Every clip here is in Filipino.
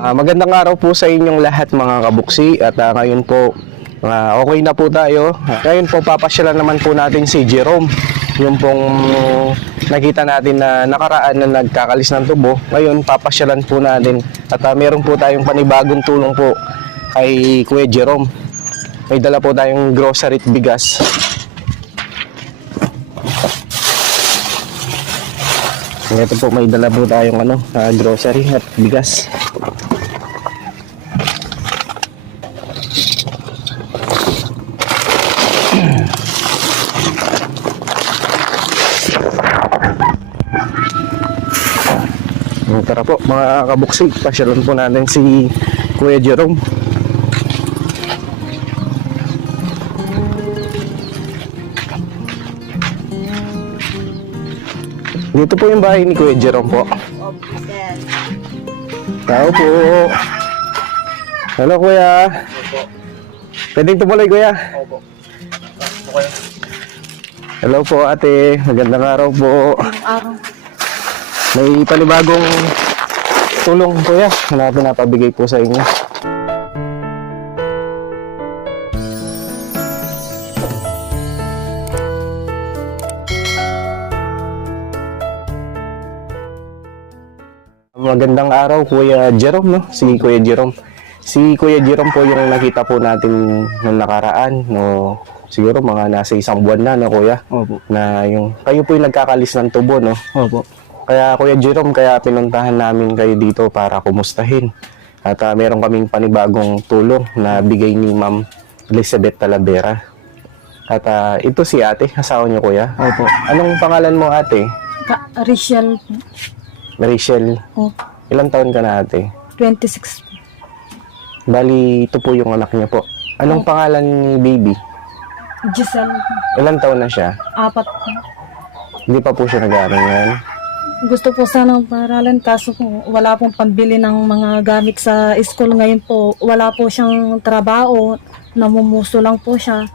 Magandang araw po sa inyong lahat mga kabuksi at ngayon po okay na po tayo. Ngayon po papasyalan naman po natin si Jerome. Yung pong nakita natin na nakaraan na nagkakalis ng tubo. Ngayon papasyalan po natin at meron po tayong panibagong tulong po kay Kuya Jerome. May dala po tayong grocery at bigas. Ito po may dala po tayong grocery at bigas. Tara po mga kabuksig, pasyalan po natin si Kuya Jerome. Dito po yung bahay ni Kuya Jerome po. Tao po. Hello Kuya. Pwedeng tumuloy Kuya. Hello po ate, magandang araw po. May panibagong tulong Kuya na pinapabigay po sa inyo. Magandang araw Kuya Jerome, no? Si Kuya Jerome. Si Kuya Jerome po yung nakita po natin nung nakaraan, no? Siguro mga nasa isang buwan na, no Kuya? Opo. Na yung kayo po yung nagkakalis ng tubo, no? Opo. Kaya Kuya Jerome, kaya pinuntahan namin kayo dito para kumustahin. At meron kaming panibagong tulong na bigay ni Ma'am Elizabeth Talavera. At ito si ate, asawa niyo Kuya. Opo. Anong pangalan mo ate? Rachel. Rachel. Oh, Ilang taon ka na ate? 26. Bali, ito po yung anak niya po. Anong pangalan ni baby? Giselle. Ilang taon na siya? 4. Hindi pa po siya nag-aaral ngayon. Gusto po sana paralan kaso po wala pong pambili ng mga gamit sa school ngayon po. Wala po siyang trabaho. Namumuso lang po siya.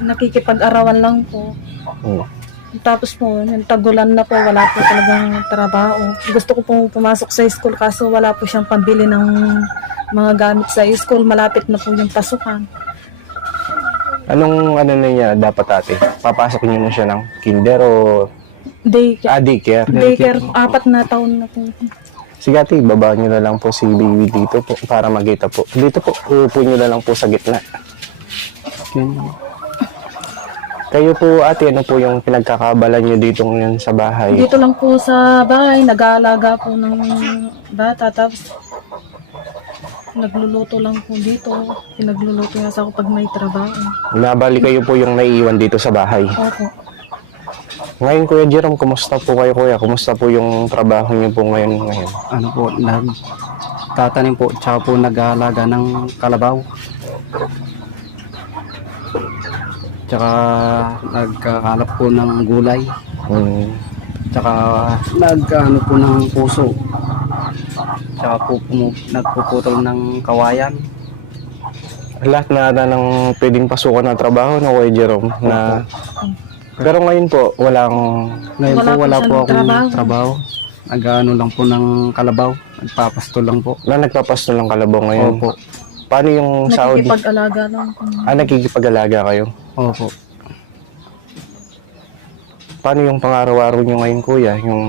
Nakikipag-arawan lang po. Oh. Tapos po, yung tagulan na po, wala po talagang trabaho. Gusto ko pong pumasok sa school kaso wala po siyang pambili ng mga gamit sa school. Malapit na po yung pasukan. Anong na niya dapat ate? Papasok niyo na siya ng kinder o Daycare. daycare? Daycare, 4 na taon na po. Sige ate, baba niyo na lang po si baby dito po para magkita po. Dito po, uupo niyo na lang po sa gitna. Kayo po ate, ano po yung pinagkakabalan niyo dito ngayon sa bahay? Dito lang po sa bahay, nag-aalaga po ng bata. Tapos nagluluto lang po dito. Pinagluluto nga sa ako pag may trabaho. Nabali kayo po yung naiiwan dito sa bahay. Opo. Ngayon Kuya Jerome, kumusta po kayo Kuya? Kumusta po yung trabaho niyo po ngayon? Ano po, nagtatanim po, tsaka po nag-aalaga ng kalabaw. Tsaka nagkakalap po ng gulay. Tsaka nag-ano po ng puso. Tsaka po nagpuputol ng kawayan. Lahat na ng pwedeng pasukan na trabaho na Kuya Jerome na pero ngayon po walang Ngayon po wala po akong trabaho. trabaho. Nag-ano lang po ng kalabaw. Nagpapasto lang po. nagpapasto ng kalabaw ngayon. Opo. Paano yung Saudi? Nakikipag-alaga lang po. Nakikipag-alaga kayo? Opo. Paano yung pang-araw-araw nyo ngayon Kuya? Yung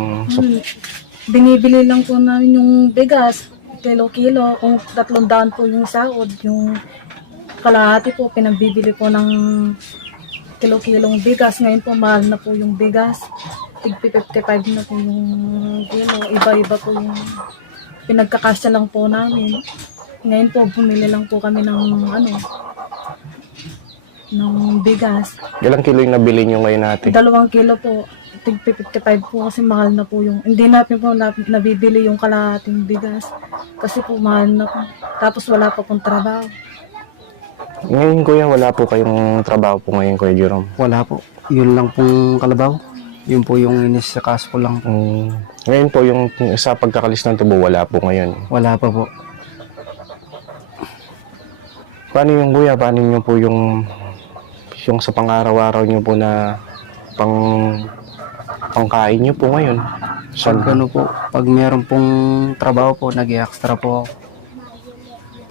Binibili lang po namin yung bigas. Kilo-kilo. Kung 300 po yung sahod. Yung kalahati po, pinagbibili po ng kilo-kilong bigas. Ngayon po, mahal na po yung bigas. Tig 55 na po yung kilo. Iba-iba po yung pinagkakasya lang po namin. Ngayon po, bumili lang po kami ng ng bigas. ilang kilo yung nabili nyo ngayon natin? 2 kilo po. Tig 55 po kasi mahal na po yung... Hindi natin po nabibili yung kalahating bigas. Kasi po mahal na po. Tapos wala pa pong trabaho. Ngayon Kuya, wala po kayong trabaho po ngayon Kuya Jerome? Wala po. Yun lang pong kalabaw. Yun po yung inisakaso ko lang po. Ngayon po yung sa pagkakalis ng tubo, wala po ngayon. Wala pa po. Paano yung Kuya? Paano nyo po yung sa pang-araw-araw nyo po na pangkain nyo po ngayon? Pag ano po, pag meron pong trabaho po, nag-extra po ako.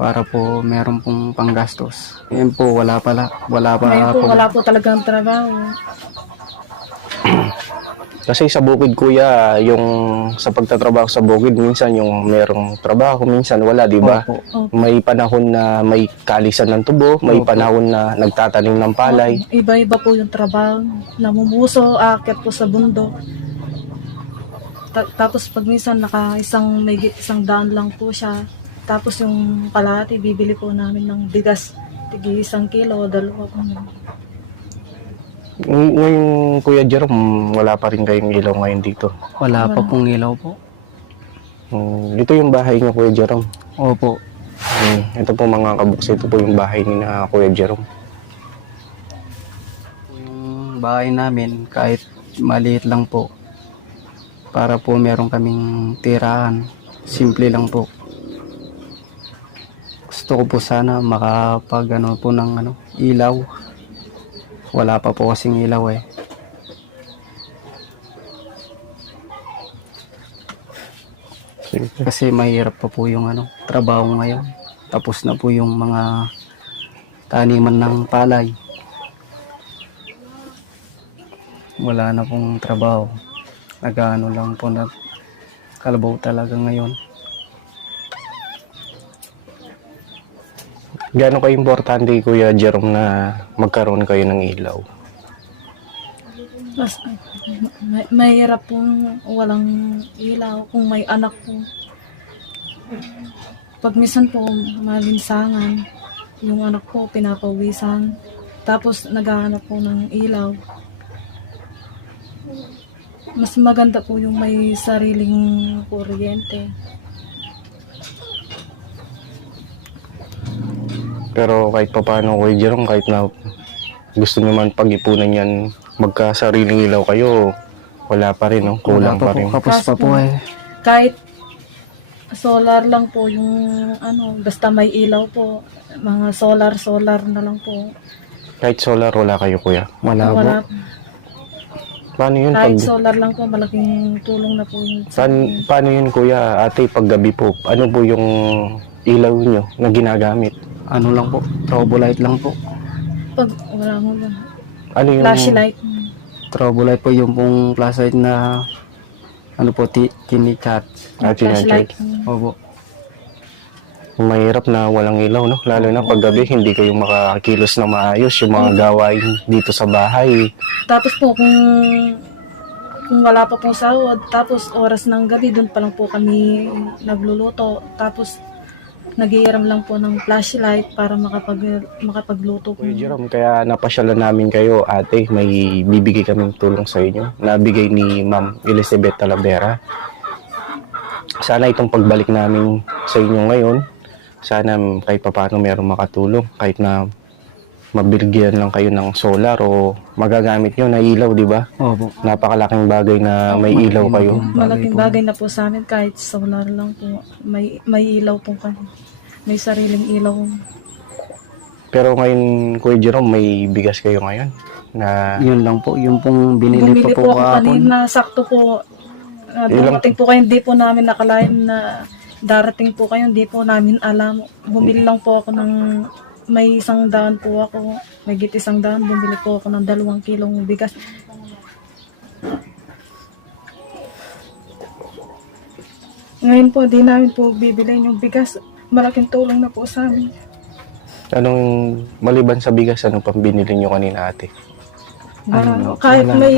Para po meron pong panggastos. Ngayon po, wala pa Ngayon po, po. wala po talagang trabaho. Kasi sa bukid kuya, yung sa pagtatrabaho sa bukid, minsan yung merong trabaho, minsan wala, di ba? Opo. Opo. May panahon na may kalisan ng tubo, may Opo. panahon na nagtatanim ng palay. Iba-iba po yung trabaho. Namumuso, aakyat po sa bundok. Tapos pag minsan may isang daan lang po siya. Tapos yung kalahati, bibili po namin ng bigas. Tigi 1 kilo, 2 po. Ngayon, Kuya Jerome, wala pa rin kayong ilaw ngayon dito. Wala pa pong ilaw po. Ito yung bahay niyo, Kuya Jerome. Opo. Ito po mga kabuks, ito po yung bahay ni na Kuya Jerome. Yung bahay namin, kahit maliit lang po, para po meron kaming tirahan. Simple lang po. Gusto ko po sana makapag po ng ilaw. Wala pa po kasing ilaw eh. Kasi mahirap pa po yung trabaho ngayon. Tapos na po yung mga taniman ng palay. Wala na pong trabaho. Nag-ano lang po na kalabaw talaga ngayon. Gaano ka-importante, Kuya Jerome, na magkaroon kayo ng ilaw? Mas, mahirap po walang ilaw kung may anak po. Pag minsan po malinsangan, yung anak po pinapawisan, tapos naghahanap po ng ilaw. Mas maganda po yung may sariling kuryente. Pero kahit pa paano, Kuya Jerome, kahit na gusto nyo man pag-ipunan yan, magkasariling ilaw kayo, wala pa rin, no? Kulang Wala pa rin. Kapos pa po eh. Kahit solar lang po yung basta may ilaw po, mga solar na lang po. Kahit solar, wala kayo, Kuya. Wala po. Wala. Paano yun? Kahit Pag, solar lang po, malaking tulong na po yun. paano yun, Kuya? Ate, pag gabi po, ano po yung ilaw nyo na ginagamit? Ano lang po, strobo light lang po. Pag wala mo lang. Ano yung... Flashlight. Strobo light po yung pong flashlight na kinichat. Flashlight. Opo. Mahirap na walang ilaw, no? Lalo na pag gabi, hindi kayo makakilos na maayos. Yung mga gawain dito sa bahay. Tapos po kung wala pa pong sahod, tapos oras ng gabi, doon pa lang po kami nagluluto. Tapos nag-iiram lang po ng flashlight para makapagluto po. Kuya Jerome, kaya napasyalan namin kayo, ate, may bibigay kaming tulong sa inyo. Nabigay ni Ma'am Elizabeth Talavera. Sana itong pagbalik namin sa inyo ngayon, sana kahit papaano meron makatulong. Kahit na mabigyan lang kayo ng solar o magagamit nyo na ilaw, di ba? Opo. Napakalaking bagay na may ilaw kayo. Malaking bagay na po sa amin kahit solar lang po. May ilaw po kami. May sariling ilaw. Pero ngayon, Kuya Jerome, may bigas kayo ngayon na Yun lang po, yung pong binili Bumili pa po po ako kahapon. kanina, sakto po. Dumating po kayo, hindi po namin nakalain na darating po kayo, hindi po namin alam. Bumili lang po ako ng may 100 po ako, may 100, bumili po ako ng 2 kilong bigas. Ngayon po, di namin po bibili yung bigas. Malaking tulong na po sa amin. anong maliban sa bigas, ano pang binili nyo kanina, ate? Ano, Kahit wala may,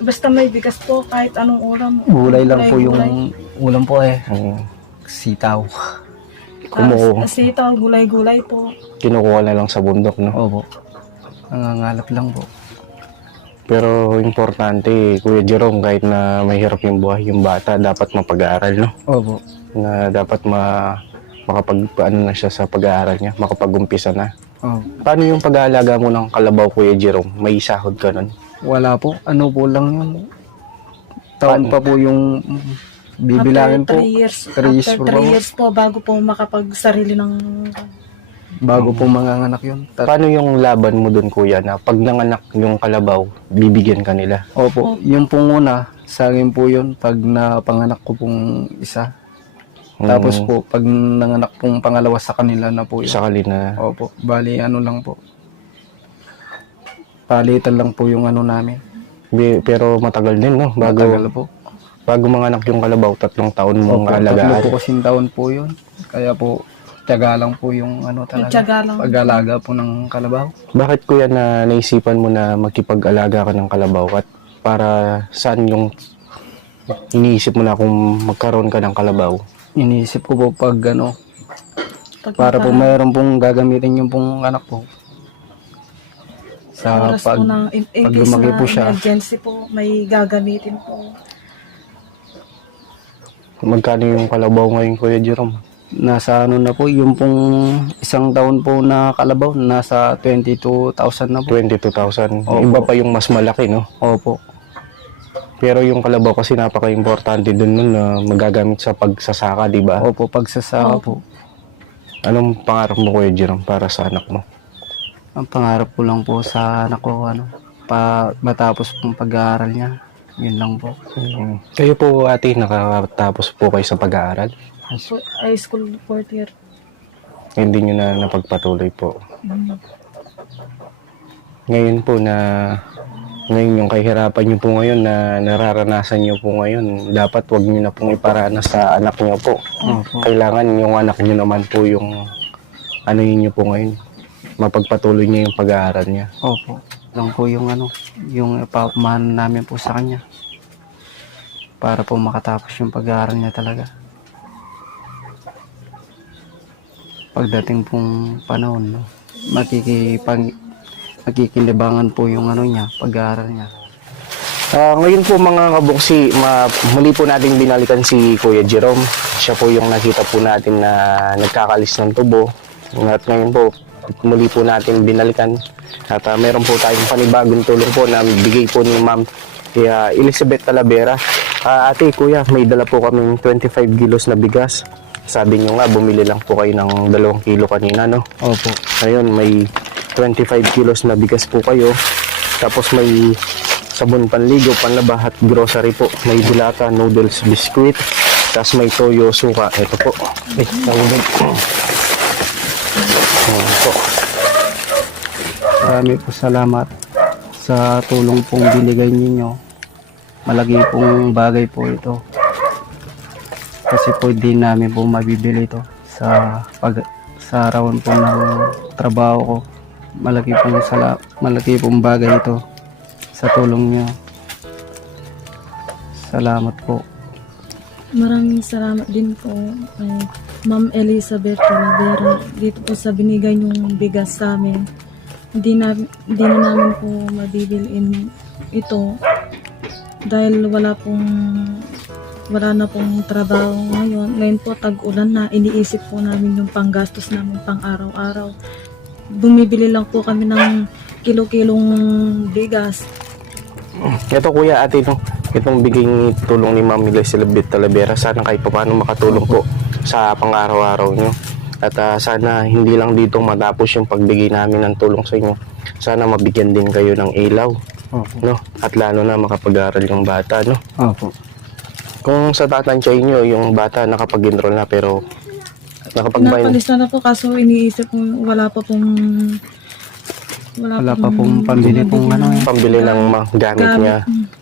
basta may bigas po, kahit anong ulam. Gulay lang po yung Gulay. ulam po eh. Hmm. Sitaw. Sitaw, gulay-gulay po. Kinukuha na lang sa bundok, no? Opo. Nangangalap lang po. Pero importante, Kuya Jerome, kahit na mahirap yung buhay yung bata, dapat mapag-aaral, no? Opo. Na dapat makapag-ano na siya sa pag-aaral niya, makapag-umpisa na. Opo. Paano yung pag-aalaga mo ng kalabaw, Kuya Jerome? May sahod ka nun? Wala po. Ano po lang yun. Taon pa po yung bibilangin po. After 3 years, 3 years after po 3 ba? years po bago po makapagsarili ng bago po manganganak yun. Paano yung laban mo dun, kuya, na pag nanganak yung kalabaw, bibigyan ka nila? Opo, yung pong una, sa akin po yun, pag napanganak ko pong isa. Tapos po, pag nanganak pong pangalawa sa kanila na po yun. Sa kanila. Opo, bali ano lang po. Palitan lang po yung ano namin. Pero matagal din, no? Matagal po. Bago manganak yung kalabaw, 3 taon mong Opo, alagaan. 3 po kasing taon po yun. Kaya po, tiyaga lang po yung ano talaga. Tiyaga lang. Pag-alaga po ng kalabaw. Bakit, kuya, na naisipan mo na makipag-alaga ka ng kalabaw? At para saan yung iniisip mo na kung magkaroon ka ng kalabaw? Iniisip ko po pag ano, Pag para po mayroon pong gagamitin yung pong anak po. Sa oras pag, po ng in pag case lumaki na po siya. emergency po, may gagamitin po. Magkano yung kalabaw ngayon, Kuya Jerome? Nasa ano na po, yung pong 1 taon po na kalabaw, nasa 22,000 na po. 22,000. Opo. Iba pa yung mas malaki, no? Opo. Pero yung kalabaw kasi napaka-importante dun nun na magagamit sa pagsasaka, di ba? Opo, pagsasaka Opo. po. Anong pangarap mo, Kuya Jerome, para sa anak mo? Ang pangarap ko lang po sa anak ko, ano, matapos pong pag-aaral niya. Yun lang po. Kayo po, ate, nakatapos po kayo sa pag-aaral? High school 4th year. Hindi nyo na napagpatuloy po. Ngayon po ngayon yung kahirapan nyo po ngayon na nararanasan nyo po ngayon, dapat wag nyo na pong iparanas sa anak nyo po. Opo. Kailangan yung anak nyo naman po yung ano yun nyo po ngayon. Mapagpatuloy niya yung pag-aaral niya. Opo. Lang po yung ano, yung ipapamahan namin po sa kanya. Para po makatapos yung pag-aaral niya talaga. Pagdating pong panahon, no, makikilibangan po yung ano niya, pag-aaral niya. Ngayon po mga kabuksi, muli po nating binalikan si Kuya Jerome. Siya po yung nakita po natin na nagkakalis ng tubo. At ngayon po, muli po natin binalikan. At meron po tayong panibagong tulong po na bigay po ni Ma'am Elizabeth Talavera. Ate, kuya, may dala po kaming 25 kilos na bigas. Sabi nyo nga, bumili lang po kayo ng 2 kilo kanina, no? Opo. Ngayon, may 25 kilos na bigas po kayo. Tapos may sabon panligo, panlaba at grocery po. May dilata, noodles, biskuit. Tapos may toyo, suka. Ito po. Tawagin. Ayan po. Marami po salamat sa tulong pong binigay ninyo. Malaki pong bagay po ito. Kasi po di namin po mabibili ito sa arawan po ng trabaho ko. Malaki pong bagay ito sa tulong niyo. Salamat po. Maraming salamat din po kay Ma'am Elizabeth Talavera dito po sa binigay niyong bigas sa amin. Hindi na namin po mabibilin ito dahil wala na pong trabaho ngayon. Ngayon po tag-ulan na, iniisip po namin yung panggastos namin pang araw-araw. Bumibili lang po kami ng kilo-kilong bigas. Ito kuya, ate, no? Itong bigay tulong ni Ma'am Elizabeth Talavera, sana kahit paano makatulong po sa pang-araw-araw nyo. At sana hindi lang dito matapos yung pagbigay namin ng tulong sa inyo. Sana mabigyan din kayo ng ilaw, no? At lalo na makapag-aral yung bata, no? Opo. Kung sa tatansya nyo, yung bata nakapag-enroll na pero nakapag-buy na. Napalista na po kaso iniisip ko wala pa pong pambili pong ano eh. Pambili ng gamit niya.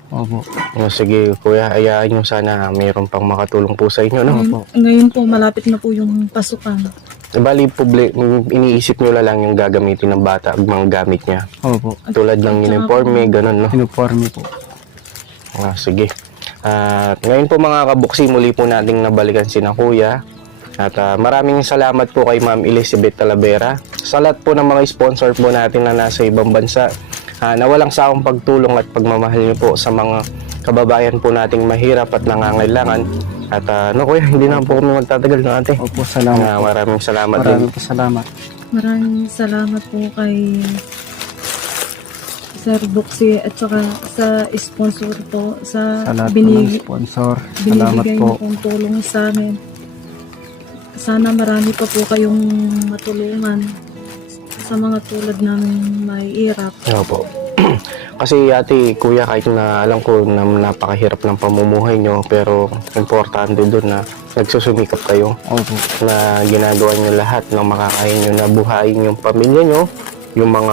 Opo. O, sige kuya, ayaan nyo sana mayroon pang makatulong po sa inyo, no? Ngayon po malapit na po yung pasukan. Bali, iniisip nyo lang yung gagamitin ng bata ang mga gamit niya. Opo. Tulad ng uniforme, ganun, no? Uniforme po. Sige. At ngayon po mga kabuksi, muli po nating nabalikan si na kuya. At maraming salamat po kay Ma'am Elizabeth Talavera. Sa lahat po ng mga sponsor po natin na nasa ibang bansa, na walang saong pagtulong at pagmamahal niyo po sa mga kababayan po nating mahirap at nangangailangan. At kuya, hindi na po kami magtatagal, no ate? Opo, salamat. Maraming salamat din. Maraming po salamat. Maraming salamat po kay Sir Buxi at saka sa sponsor po sa Sa lahat po ng sponsor. Salamat binibigay po. niyo pong tulong sa amin. Sana marami pa po kayong matulungan. sa mga tulad namin may hirap. Opo. Kasi ate, kuya, kahit na alam ko na napakahirap ng pamumuhay nyo, pero importante doon na nagsusumikap kayo, Opo. na ginagawa nyo lahat ng makakaya nyo na buhayin yung pamilya nyo,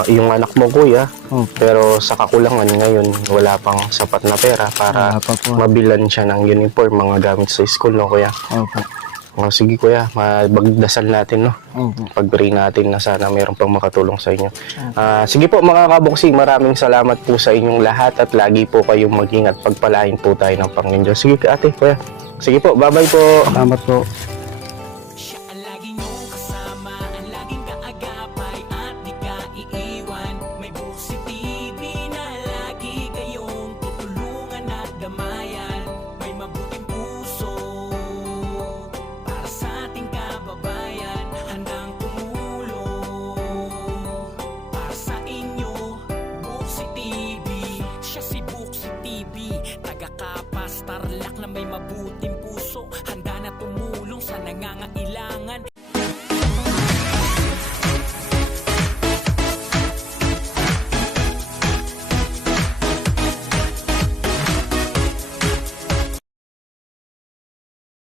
yung anak mo kuya, Opo. pero sa kakulangan ngayon, wala pang sapat na pera para Wala pa po. mabilan siya ng uniform, mga gamit sa school, no kuya? Opo. O, sige kuya, magdasal natin, no? Opo. Pag-pray natin na sana mayroon pang makatulong sa inyo. Sige po mga kabuksi, maraming salamat po sa inyong lahat at lagi po kayong mag-ingat. Pagpalain po tayo ng Panginoon. Sige ate, kuya. Sige po, bye-bye po. Salamat po.